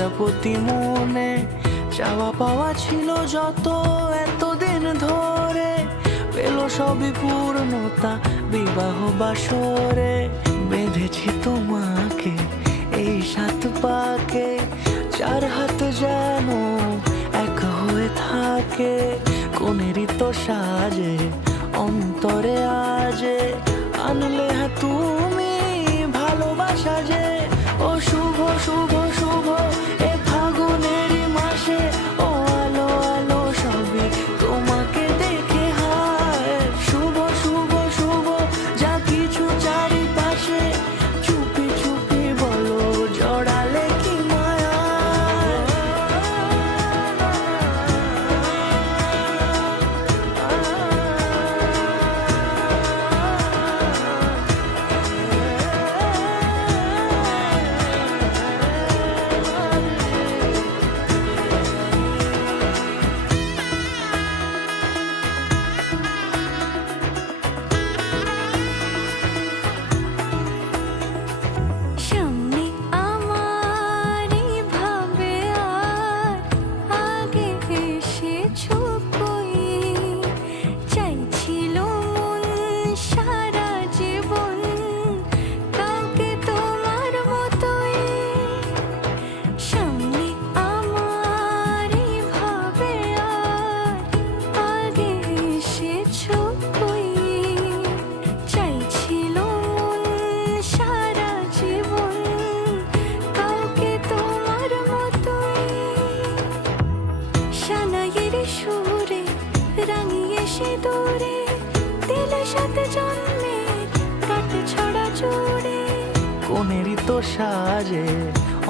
প্রজাপতি মনে চাওয়া পাওয়া ছিল যত এতদিন ধরে, পেল সবই পূর্ণতা বিবাহ বাসরে। বেঁধেছি তোমাকে এই 7 পাকে, 4 হাত যেন এক হয়ে থাকে। কোনেরই তো সাজে অন্তরে আজে আনলে তুমি ভালোবাসা যে। ও শুভ শুভ শুভ এ ফাগুনেরই মাসে, ও আলো আলো সবই তোমাকে দেখে হায়। শুভ শুভ শুভ যা কিছু চারিপাশে, চুপি চুপি বলো জড়ালে কি মায়া। সামনে আমার ভাবে আর আগে এসেছো কই, চাইছিল মন সারা জীবন কাউকে তোমার মতোই। সামনে আমার ভাবে আর আগে এসেছো কই, চাইছিল মন সারা জীবন কাউকে তোমার মতোই। সানাইয়ের সুরে রাঙিয়ে সে দূরে দিলে 7 জন্মের কাট ছড়া জুড়ে। কোনেরই তো সাজে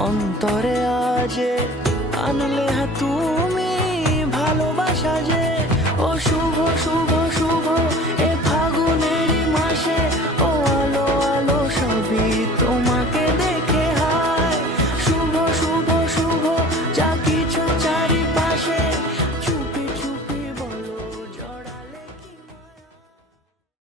অন্তরে আজে আনলে তুমি